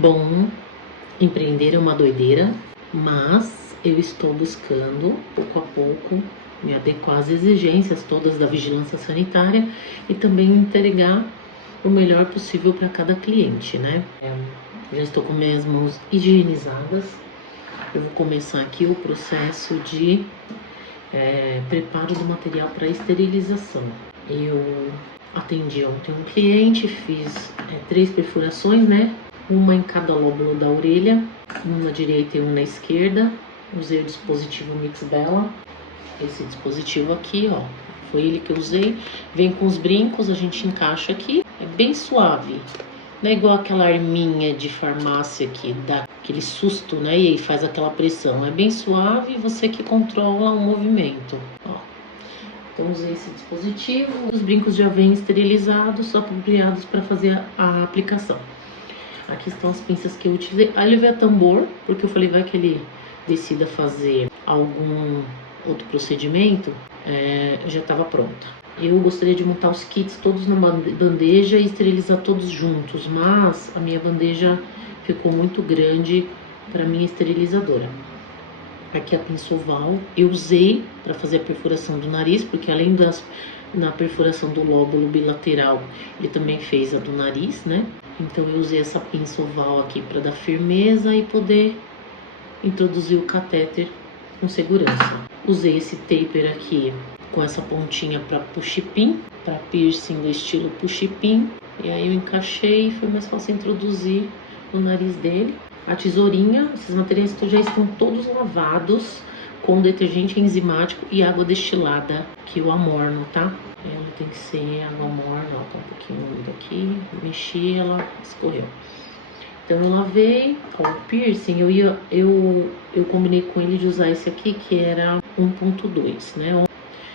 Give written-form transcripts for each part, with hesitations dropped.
Bom, empreender é uma doideira, mas eu estou buscando, pouco a pouco, me adequar às exigências todas da vigilância sanitária e também entregar o melhor possível para cada cliente, né? Já estou com minhas mãos higienizadas. Eu vou começar aqui o processo de preparo do material para esterilização. Eu atendi ontem um cliente, fiz 3 perfurações, né? Uma em cada lóbulo da orelha, uma na direita e uma na esquerda. Usei o dispositivo Mix Bella. Esse dispositivo aqui, ó, foi ele que eu usei. Vem com os brincos, a gente encaixa aqui. É bem suave. Não é igual aquela arminha de farmácia que dá aquele susto, né? E aí faz aquela pressão. É bem suave, você que controla o movimento. Ó. Então usei esse dispositivo. Os brincos já vêm esterilizados, apropriados para fazer a aplicação. Aqui estão as pinças que eu utilizei. Aí eu levei a tambor, porque eu falei, vai que ele decida fazer algum outro procedimento, já estava pronta. Eu gostaria de montar os kits todos numa bandeja e esterilizar todos juntos, mas a minha bandeja ficou muito grande para minha esterilizadora. Aqui a pinça oval eu usei para fazer a perfuração do nariz, porque além na perfuração do lóbulo bilateral, ele também fez a do nariz, né? Então eu usei essa pinça oval aqui para dar firmeza e poder introduzir o catéter com segurança. Usei esse taper aqui com essa pontinha para push-pin, para piercing do estilo push-pin. E aí eu encaixei e foi mais fácil introduzir no nariz dele. A tesourinha, esses materiais já estão todos lavados com detergente enzimático e água destilada, que eu amorno, tá? Ela tem que ser água morna, ó, tá um pouquinho úmida aqui, mexi, ela escorreu. Então eu lavei, ó, o piercing, eu combinei com ele de usar esse aqui, que era 1.2, né?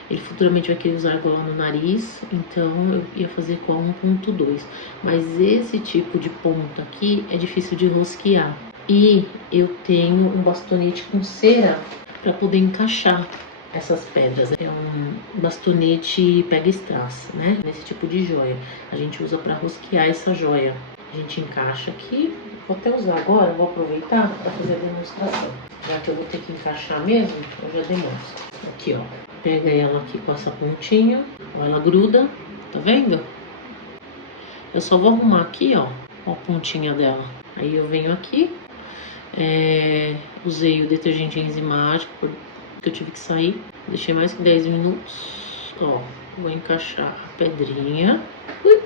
Ele futuramente vai querer usar agora no nariz, então eu ia fazer com a 1.2. Mas esse tipo de ponta aqui é difícil de rosquear. E eu tenho um bastonete com cera para poder encaixar essas pedras. É um bastonete pega-strass, né? Nesse tipo de joia. A gente usa para rosquear essa joia. A gente encaixa aqui. Vou até usar agora, vou aproveitar para fazer a demonstração. Já que eu vou ter que encaixar mesmo, eu já demonstro. Aqui, ó. Pega ela aqui com essa pontinha. Ó, ela gruda. Tá vendo? Eu só vou arrumar aqui, ó. Ó a pontinha dela. Aí eu venho aqui. Usei o detergente enzimático, porque eu tive que sair. Deixei mais que 10 minutos. Ó, vou encaixar a pedrinha. Ui!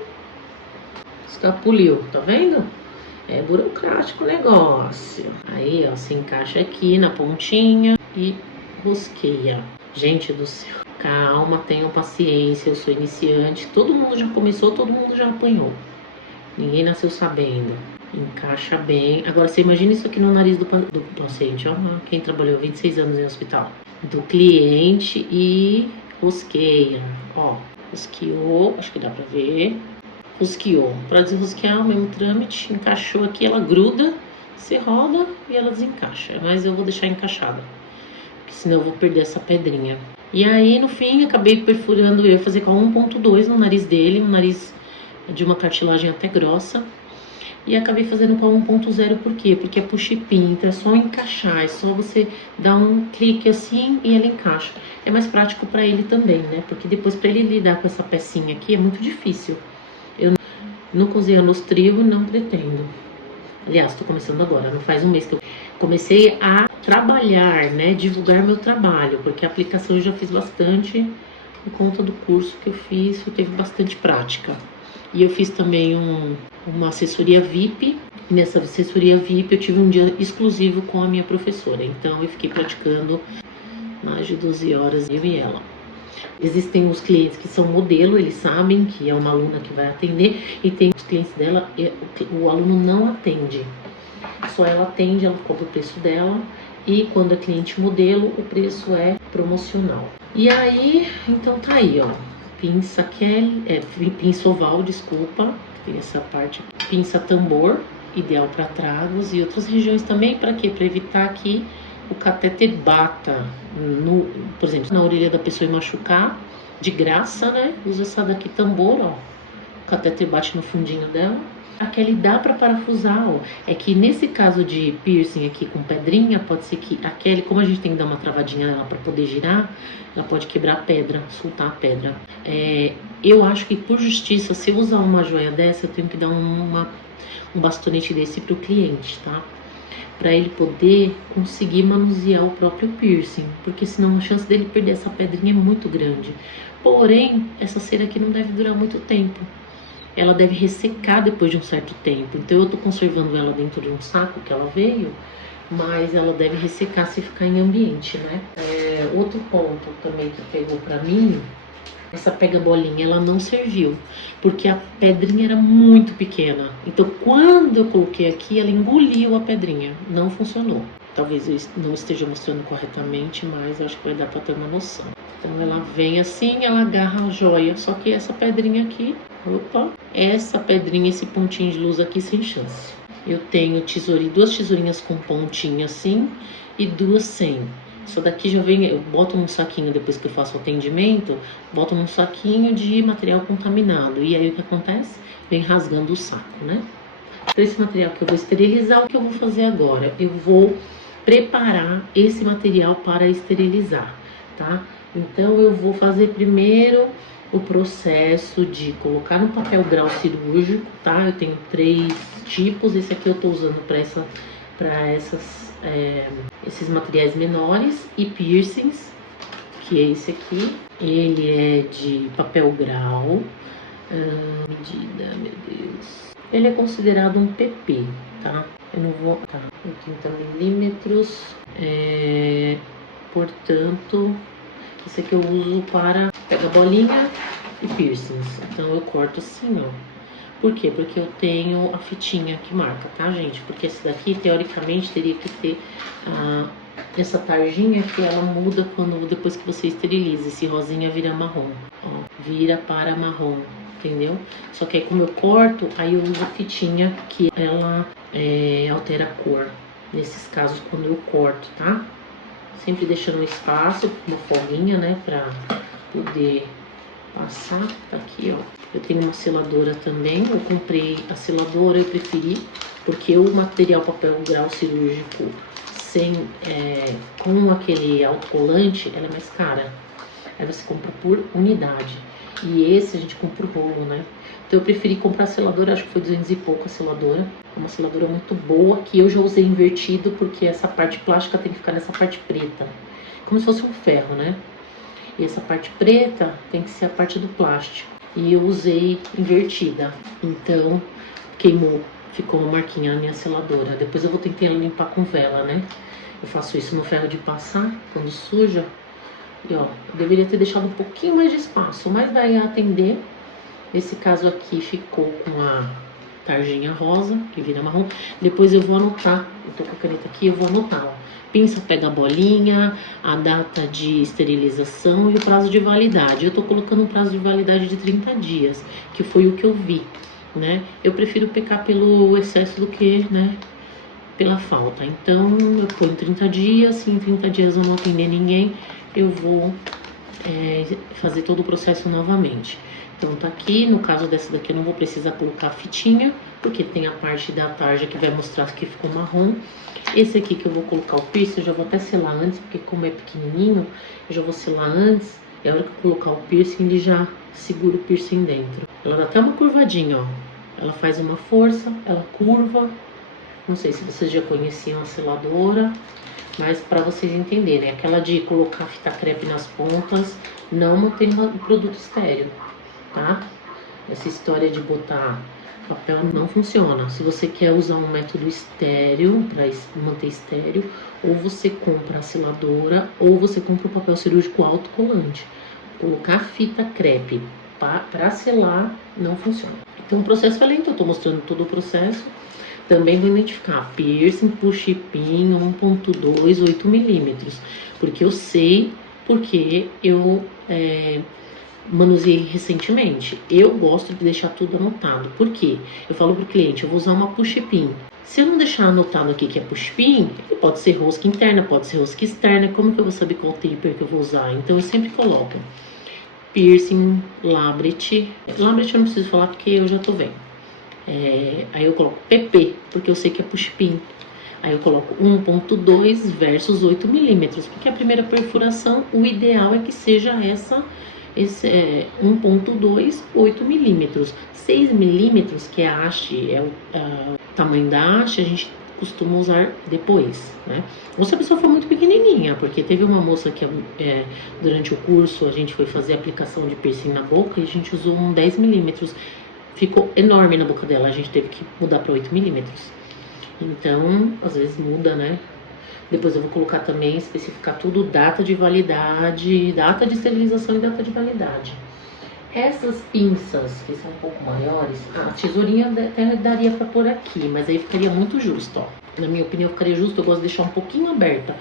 Escapuliu, tá vendo? É burocrático o negócio. Aí, ó, se encaixa aqui na pontinha e rosqueia. Gente do céu, calma, tenham paciência, eu sou iniciante. Todo mundo já começou, todo mundo já apanhou. Ninguém nasceu sabendo. Encaixa bem. Agora, você imagina isso aqui no nariz do paciente, ó. Quem trabalhou 26 anos em hospital. Do cliente e rosqueia. Ó, rosqueou, acho que dá pra ver. Rosqueou. Para desrosquear, o mesmo trâmite. Encaixou aqui, ela gruda, você roda e ela desencaixa. Mas eu vou deixar encaixada, porque senão eu vou perder essa pedrinha. E aí, no fim, acabei perfurando. Eu ia fazer com a 1.2 no nariz dele, um nariz de uma cartilagem até grossa. E acabei fazendo com a 1.0, por quê? Porque é push-pin, então é só encaixar, é só você dar um clique assim e ela encaixa. É mais prático para ele também, né? Porque depois para ele lidar com essa pecinha aqui é muito difícil. Eu nunca usei a Lustrio, não pretendo. Aliás, tô começando agora, não faz um mês que eu comecei a trabalhar, né? Divulgar meu trabalho, porque a aplicação eu já fiz bastante por conta do curso que eu fiz, eu teve bastante prática. E eu fiz também uma assessoria VIP, e nessa assessoria VIP eu tive um dia exclusivo com a minha professora. Então eu fiquei praticando mais de 12 horas, eu e ela. Existem os clientes que são modelo, eles sabem que é uma aluna que vai atender, e tem os clientes dela, o aluno não atende. Só ela atende, ela cobra o preço dela, e quando é cliente modelo, o preço é promocional. E aí, então tá aí, ó. Pinça pinça oval, desculpa, tem essa parte. Pinça tambor, ideal para tragos e outras regiões também. Para quê? Para evitar que o catéter bata, por exemplo, na orelha da pessoa e machucar, de graça, né? Usa essa daqui tambor, ó. O catéter bate no fundinho dela A Kelly dá para parafusar, ó. É que nesse caso de piercing aqui com pedrinha, pode ser que a Kelly, como a gente tem que dar uma travadinha nela para poder girar, ela pode quebrar a pedra, soltar a pedra. Eu acho que por justiça, se eu usar uma joia dessa, eu tenho que dar um bastonete desse pro cliente, tá? Para ele poder conseguir manusear o próprio piercing, porque senão a chance dele perder essa pedrinha é muito grande. Porém, essa cera aqui não deve durar muito tempo. Ela deve ressecar depois de um certo tempo. Então eu tô conservando ela dentro de um saco que ela veio, mas ela deve ressecar se ficar em ambiente, né? Outro ponto também que pegou pra mim, essa pega-bolinha, ela não serviu, porque a pedrinha era muito pequena. Então quando eu coloquei aqui, ela engoliu a pedrinha, não funcionou. Talvez eu não esteja mostrando corretamente, mas eu acho que vai dar pra ter uma noção. Então ela vem assim, ela agarra a joia, só que essa pedrinha aqui, opa, essa pedrinha, esse pontinho de luz aqui, sem chance. Eu tenho duas tesourinhas com pontinha assim e duas sem. Isso daqui já vem, eu boto num saquinho depois que eu faço o atendimento, boto num saquinho de material contaminado. E aí o que acontece? Vem rasgando o saco, né? Esse material que eu vou esterilizar, o que eu vou fazer agora? Eu vou preparar esse material para esterilizar, tá? Então eu vou fazer primeiro o processo de colocar no papel grau cirúrgico, tá? Eu tenho 3 tipos, esse aqui eu tô usando para esses materiais menores, e piercings, que é esse aqui. Ele é de papel grau, medida, meu Deus. Ele é considerado um PP, tá? Eu não vou... Tá, 30 milímetros, portanto... Esse aqui eu uso para pegar bolinha e piercings. Então eu corto assim, ó. Por quê? Porque eu tenho a fitinha que marca, tá, gente? Porque esse daqui, teoricamente, teria que ter essa tarjinha que ela muda depois que você esteriliza. Esse rosinha vira marrom, ó. Vira para marrom, entendeu? Só que aí como eu corto, aí eu uso a fitinha que ela altera a cor. Nesses casos, quando eu corto, tá? Sempre deixando um espaço, uma folguinha, né, pra poder passar. Tá aqui, ó. Eu tenho uma seladora também. Eu comprei a seladora, eu preferi, porque o material papel grau cirúrgico com aquele autocolante, ela é mais cara. Aí você compra por unidade. E esse a gente compra por rolo, né? Então eu preferi comprar a seladora, acho que foi 200 e pouco a seladora. Uma seladora muito boa, que eu já usei invertido, porque essa parte plástica tem que ficar nessa parte preta. Como se fosse um ferro, né? E essa parte preta tem que ser a parte do plástico. E eu usei invertida. Então, queimou. Ficou uma marquinha na minha seladora. Depois eu vou tentar limpar com vela, né? Eu faço isso no ferro de passar, quando suja. E ó, eu deveria ter deixado um pouquinho mais de espaço, mas daí a atender. Esse caso aqui ficou com a tarjinha rosa, que vira marrom. Depois eu vou anotar, eu tô com a caneta aqui, eu vou anotar, ó. Pinça pega a bolinha, a data de esterilização e o prazo de validade. Eu tô colocando um prazo de validade de 30 dias, que foi o que eu vi, né? Eu prefiro pecar pelo excesso do que, né, pela falta. Então, eu ponho 30 dias, se em 30 dias eu não atender ninguém, eu vou fazer todo o processo novamente. Então tá aqui, no caso dessa daqui eu não vou precisar colocar a fitinha, porque tem a parte da tarja que vai mostrar que ficou marrom. Esse aqui que eu vou colocar o piercing, eu já vou até selar antes, porque como é pequenininho, eu já vou selar antes. E a hora que eu colocar o piercing, ele já segura o piercing dentro. Ela dá até uma curvadinha, ó. Ela faz uma força, ela curva. Não sei se vocês já conheciam a seladora, mas para vocês entenderem, aquela de colocar fita crepe nas pontas não mantém o produto estéreo, tá? Essa história de botar papel não funciona. Se você quer usar um método estéreo, para manter estéreo, ou você compra a seladora, ou você compra o papel cirúrgico autocolante. Colocar fita crepe para selar não funciona. Então o processo é lento, eu tô mostrando todo o processo. Também vou identificar piercing, push-pin 1.2, 8 milímetros, porque eu sei, porque eu manuseei recentemente. Eu gosto de deixar tudo anotado. Por quê? Eu falo pro cliente, eu vou usar uma push-pin. Se eu não deixar anotado aqui que é push-pin, pode ser rosca interna, pode ser rosca externa. Como que eu vou saber qual taper que eu vou usar? Então eu sempre coloco piercing, labret. Labret eu não preciso falar porque eu já tô vendo. Aí eu coloco PP, porque eu sei que é push-pin. Aí eu coloco 1.2 versus 8 milímetros, porque a primeira perfuração, o ideal é que seja esse 1.2, 8 milímetros. 6 milímetros, que é a haste, é o tamanho da haste, a gente costuma usar depois, né? Ou se a pessoa for muito pequenininha, porque teve uma moça que durante o curso a gente foi fazer aplicação de piercing na boca e a gente usou um 10 milímetros. Ficou enorme na boca dela, a gente teve que mudar para 8 milímetros. Então, às vezes muda, né? Depois eu vou colocar também, especificar tudo, data de validade, data de esterilização e data de validade. Essas pinças, que são um pouco maiores, a tesourinha até daria pra pôr aqui, mas aí ficaria muito justo, ó. Na minha opinião, ficaria justo, eu gosto de deixar um pouquinho aberta,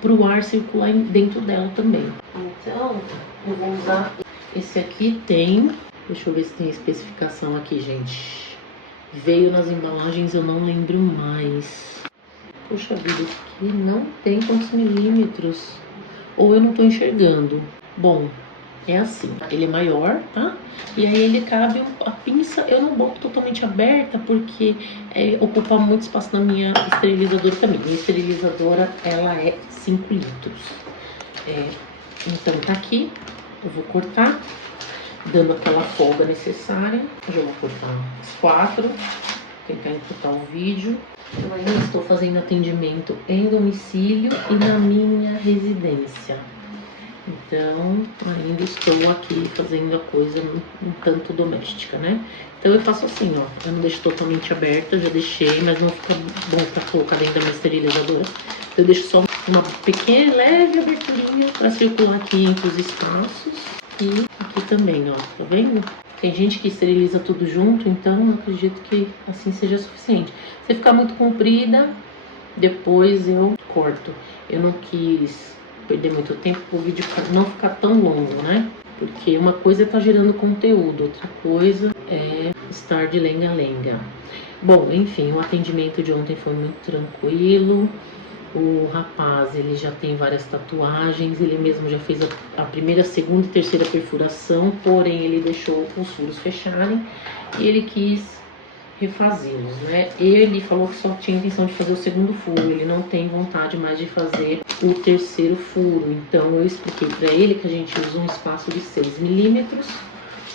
pro ar circular dentro dela também. Então, eu vou usar esse aqui, deixa eu ver se tem especificação aqui, gente. Veio nas embalagens, eu não lembro mais. Poxa vida, esse aqui não tem quantos milímetros. Ou eu não tô enxergando. Bom, é assim. Ele é maior, tá? E aí ele cabe, a pinça eu não boto totalmente aberta, porque ocupa muito espaço na minha esterilizadora também. Minha esterilizadora, ela é 5 litros. Então tá aqui, eu vou cortar, dando aquela folga necessária. Eu já vou cortar as 4, tentar encurtar o vídeo. Eu ainda estou fazendo atendimento em domicílio e na minha residência. Então, ainda estou aqui fazendo a coisa um tanto doméstica, né? Então eu faço assim, ó, eu não deixo totalmente aberta, já deixei, mas não fica bom pra colocar dentro da minha esterilizadora. Então eu deixo só uma pequena, leve aberturinha para circular aqui entre os espaços. E aqui também, ó, tá vendo? Tem gente que esteriliza tudo junto, então eu acredito que assim seja suficiente. Se ficar muito comprida, depois eu corto. Eu não quis perder muito tempo para o vídeo não ficar tão longo, né? Porque uma coisa é estar gerando conteúdo, outra coisa é estar de lenga-lenga. Bom, enfim, o atendimento de ontem foi muito tranquilo. O rapaz, ele já tem várias tatuagens, ele mesmo já fez a primeira, segunda e terceira perfuração, porém ele deixou os furos fecharem e ele quis refazê-los, né? Ele falou que só tinha intenção de fazer o segundo furo, ele não tem vontade mais de fazer o terceiro furo. Então eu expliquei para ele que a gente usa um espaço de 6 milímetros,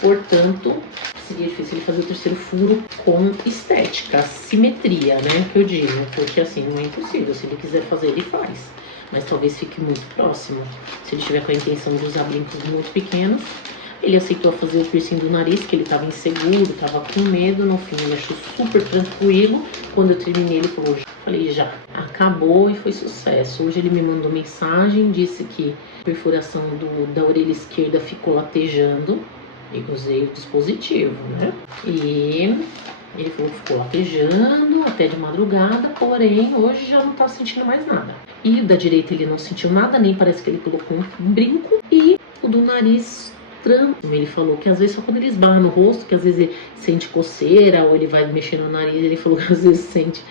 portanto seria difícil ele fazer o terceiro furo com estética, simetria, né, que eu digo, porque assim, não é impossível, se ele quiser fazer, ele faz, mas talvez fique muito próximo, se ele tiver com a intenção de usar brincos muito pequenos. Ele aceitou fazer o piercing do nariz, que ele estava inseguro, estava com medo, no fim ele achou super tranquilo. Quando eu terminei, ele falou, falei, já acabou e foi sucesso. Hoje ele me mandou mensagem, disse que a perfuração da orelha esquerda ficou latejando. Eu usei o dispositivo, né? E ele falou que ficou latejando até de madrugada, porém hoje já não tá sentindo mais nada. E da direita ele não sentiu nada, nem parece que ele colocou um brinco. E o do nariz, ele falou que às vezes só quando ele esbarra no rosto, que às vezes ele sente coceira ou ele vai mexer no nariz, ele falou que às vezes sente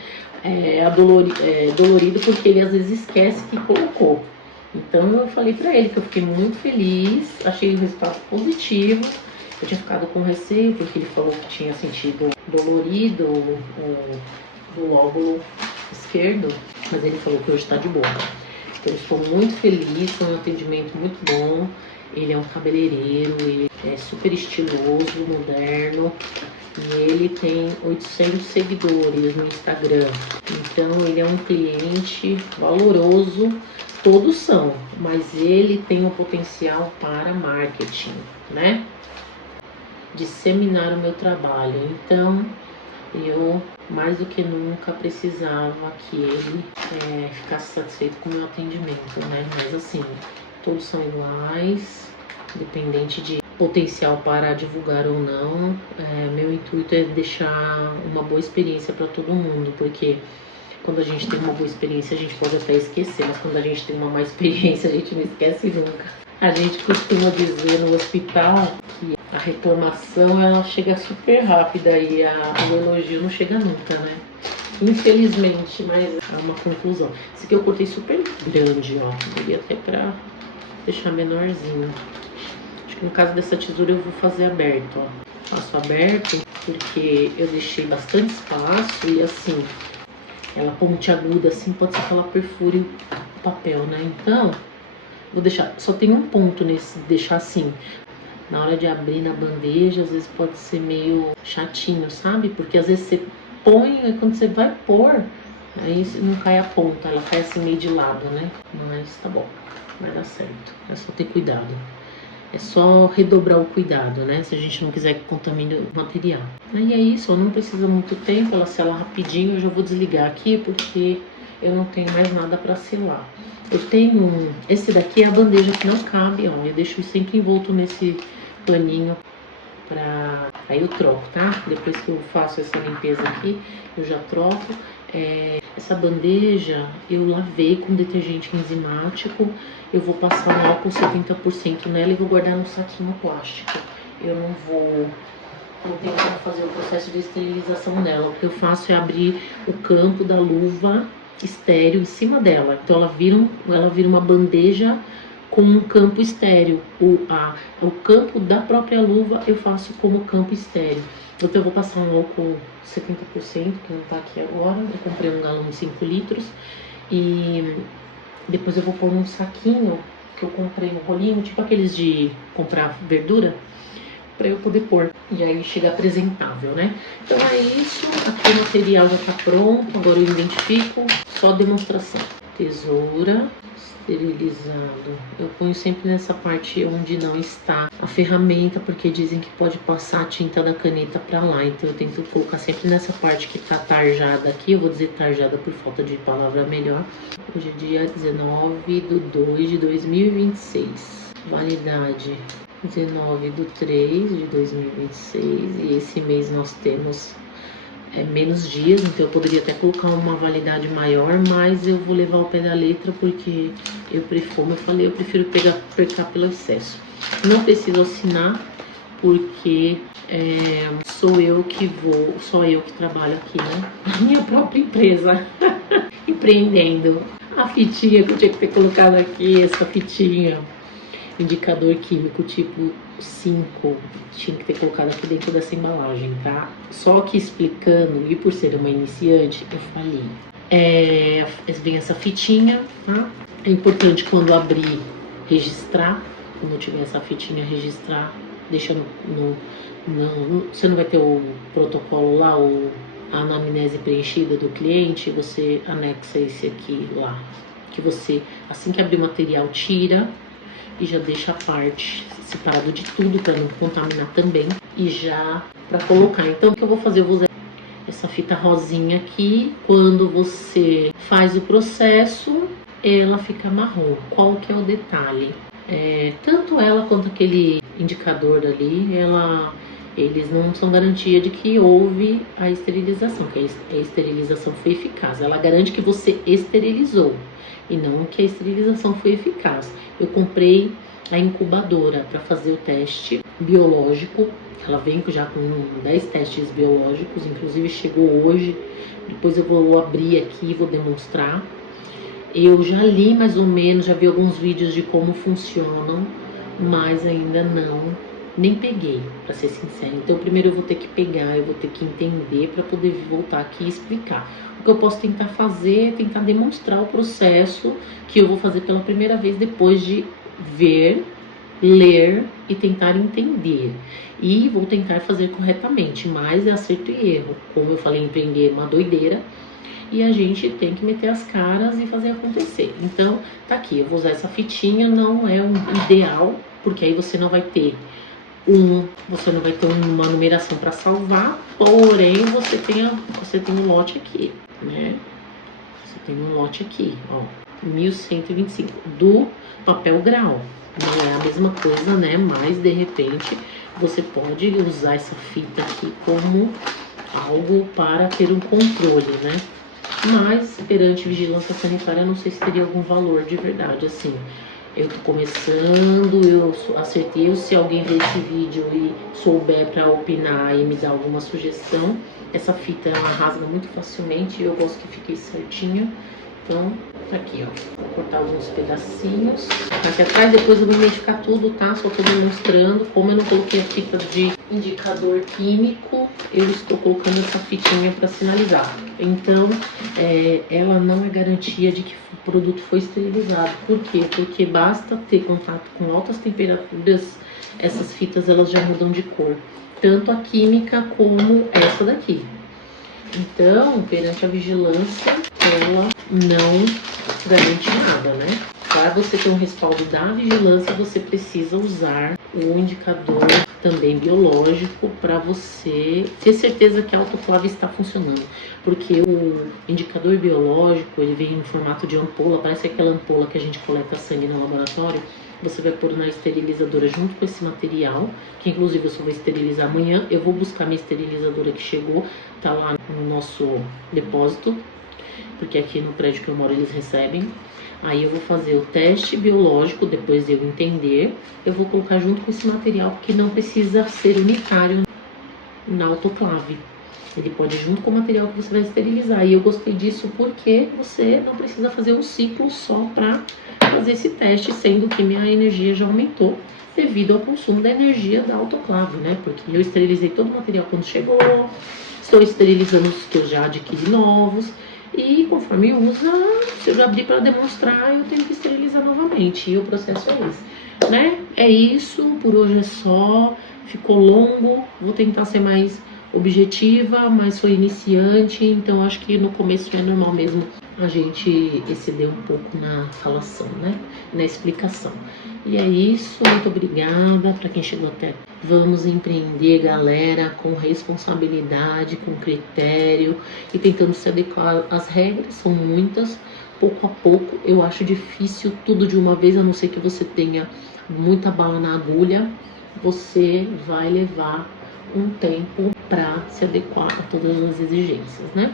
dolorido porque ele às vezes esquece que colocou. Então eu falei pra ele que eu fiquei muito feliz, achei o resultado positivo. Eu tinha ficado com receio porque ele falou que tinha sentido dolorido o lóbulo esquerdo, mas ele falou que hoje tá de boa. Então eu estou muito feliz, foi um atendimento muito bom. Ele é um cabeleireiro, ele é super estiloso, moderno. E ele tem 800 seguidores no Instagram. Então ele é um cliente valoroso. Todos são, mas ele tem um potencial para marketing, né? Disseminar o meu trabalho. Então eu mais do que nunca precisava que ele ficasse satisfeito com o meu atendimento, né? Mas assim, todos são iguais, independente de potencial para divulgar ou não. Meu intuito é deixar uma boa experiência para todo mundo, porque quando a gente tem uma boa experiência a gente pode até esquecer, mas quando a gente tem uma má experiência a gente não esquece nunca. A gente costuma dizer no hospital que a reclamação ela chega super rápida e o elogio não chega nunca, né? Infelizmente, mas é uma conclusão. Esse aqui eu cortei super grande, ó. Daria até pra deixar menorzinho. Acho que no caso dessa tesoura eu vou fazer aberto, ó. Faço aberto. porque eu deixei bastante espaço e assim, ela pontiaguda assim, pode ser que ela perfure o papel, né? Então, vou deixar, só tem um ponto nesse, deixar assim, na hora de abrir na bandeja, às vezes pode ser meio chatinho, sabe? Porque às vezes você põe e quando você vai pôr, aí não cai a ponta, ela cai assim meio de lado, né? Mas tá bom, vai dar certo, é só ter cuidado. É só redobrar o cuidado, né? Se a gente não quiser que contamine o material. E é isso, não precisa muito tempo, ela sela rapidinho. Eu já vou desligar aqui porque eu não tenho mais nada para selar. Eu tenho esse daqui é a bandeja que não cabe, ó. Eu deixo sempre envolto nesse paninho pra... Aí eu troco, tá? Depois que eu faço essa limpeza aqui, eu já troco. Essa bandeja eu lavei com detergente enzimático. Eu vou passar um álcool 70% nela e vou guardar num saquinho plástico. Eu não vou tentar fazer o processo de esterilização dela. O que eu faço é abrir o campo da luva estéreo em cima dela. Então ela vira uma bandeja com um campo estéreo. O campo da própria luva eu faço como campo estéreo. Então eu vou passar um álcool 70%, que não tá aqui agora. Eu comprei um galão de 5 litros. E depois eu vou pôr num saquinho que eu comprei um rolinho, tipo aqueles de comprar verdura, para eu poder pôr. E aí chega apresentável, né? Então é isso. Aqui o material já tá pronto. Agora eu identifico. Só demonstração. Tesoura. Esterilizado. Eu ponho sempre nessa parte onde não está a ferramenta, porque dizem que pode passar a tinta da caneta para lá. Então eu tento colocar sempre nessa parte que tá tarjada aqui. Eu vou dizer tarjada por falta de palavra melhor. Hoje é dia 19/2/2026. Validade 19/3/2026. E esse mês nós temos menos dias, então eu poderia até colocar uma validade maior, mas eu vou levar ao pé da letra porque como eu falei, eu prefiro pecar pelo excesso. Não preciso assinar porque sou eu que trabalho aqui, né? Na minha própria empresa, empreendendo. A fitinha que eu tinha que ter colocado aqui, essa fitinha, indicador químico tipo 5, tinha que ter colocado aqui dentro dessa embalagem, tá? Só que explicando, e por ser uma iniciante, eu falei. Vem essa fitinha, tá? É importante quando abrir, registrar. Quando tiver essa fitinha, registrar, deixa você não vai ter o protocolo lá, a anamnese preenchida do cliente, você anexa esse aqui lá. Que você, assim que abrir o material, tira e já deixa a parte separado de tudo para não contaminar também e já para colocar. Então o que eu vou fazer? Eu vou usar essa fita rosinha aqui. Quando você faz o processo, ela fica marrom. Qual que é o detalhe? Tanto ela quanto aquele indicador ali, eles não são garantia de que houve a esterilização, que a esterilização foi eficaz. Ela garante que você esterilizou e não que a esterilização foi eficaz. Eu comprei a incubadora para fazer o teste biológico. Ela vem já com 10 testes biológicos, inclusive chegou hoje. Depois eu vou abrir aqui e vou demonstrar. Eu já li mais ou menos, já vi alguns vídeos de como funcionam, mas ainda nem peguei, para ser sincera. Então primeiro eu vou ter que pegar, eu vou ter que entender para poder voltar aqui e explicar. O que eu posso tentar fazer é tentar demonstrar o processo que eu vou fazer pela primeira vez depois de ver, ler e tentar entender. E vou tentar fazer corretamente, mas é acerto e erro. Como eu falei, empreender é uma doideira e a gente tem que meter as caras e fazer acontecer. Então tá aqui, eu vou usar essa fitinha, não é um ideal, porque aí você não vai ter uma numeração para salvar, porém você tem um lote aqui, né? Você tem um lote aqui, ó, 1125 do papel grau. Não é a mesma coisa, né? Mas de repente você pode usar essa fita aqui como algo para ter um controle, né? Mas perante vigilância sanitária, não sei se teria algum valor de verdade, assim. Eu tô começando, eu acertei. Se alguém ver esse vídeo e souber para opinar e me dar alguma sugestão, essa fita ela rasga muito facilmente. Eu gosto que fique certinho Então, tá aqui, ó. Vou cortar alguns pedacinhos. Tá aqui atrás, depois eu vou identificar tudo, tá? Só tô demonstrando. Como eu não coloquei a fita de indicador químico, eu estou colocando essa fitinha para sinalizar. Então, ela não é garantia de que o produto foi esterilizado. Por quê? Porque basta ter contato com altas temperaturas, essas fitas elas já mudam de cor. Tanto a química como essa daqui. Então, perante a vigilância, ela não garante nada, né? Para você ter um respaldo da vigilância, você precisa usar o indicador também biológico para você ter certeza que a autoclave está funcionando. Porque o indicador biológico, ele vem em formato de ampola, parece aquela ampola que a gente coleta sangue no laboratório. Você vai pôr na esterilizadora junto com esse material, que inclusive eu só vou esterilizar amanhã. Eu vou buscar minha esterilizadora que chegou, tá lá no nosso depósito, porque aqui no prédio que eu moro eles recebem. Aí eu vou fazer o teste biológico, depois de eu entender, eu vou colocar junto com esse material, porque não precisa ser unitário na autoclave. Ele pode ir junto com o material que você vai esterilizar. E eu gostei disso porque você não precisa fazer um ciclo só para fazer esse teste, sendo que minha energia já aumentou devido ao consumo da energia da autoclave, né? Porque eu esterilizei todo o material quando chegou, estou esterilizando os que eu já adquiri novos. E conforme usa, se eu abrir para demonstrar, eu tenho que esterilizar novamente. E o processo é esse, né? É isso, por hoje é só. Ficou longo, vou tentar ser mais objetiva, mas sou iniciante, então acho que no começo é normal mesmo a gente exceder um pouco na falação, né? Na explicação. E é isso, muito obrigada para quem chegou até aqui. Vamos empreender, galera, com responsabilidade, com critério e tentando se adequar às regras, são muitas, pouco a pouco. Eu acho difícil tudo de uma vez, a não ser que você tenha muita bala na agulha, você vai levar um tempo para se adequar a todas as exigências, né?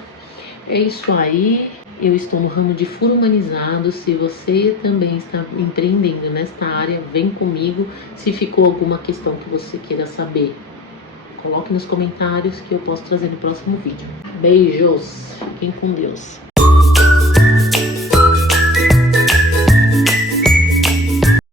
É isso aí. Eu estou no ramo de furo humanizado. Se você também está empreendendo nesta área, vem comigo. Se ficou alguma questão que você queira saber, coloque nos comentários que eu posso trazer no próximo vídeo. Beijos, fiquem com Deus.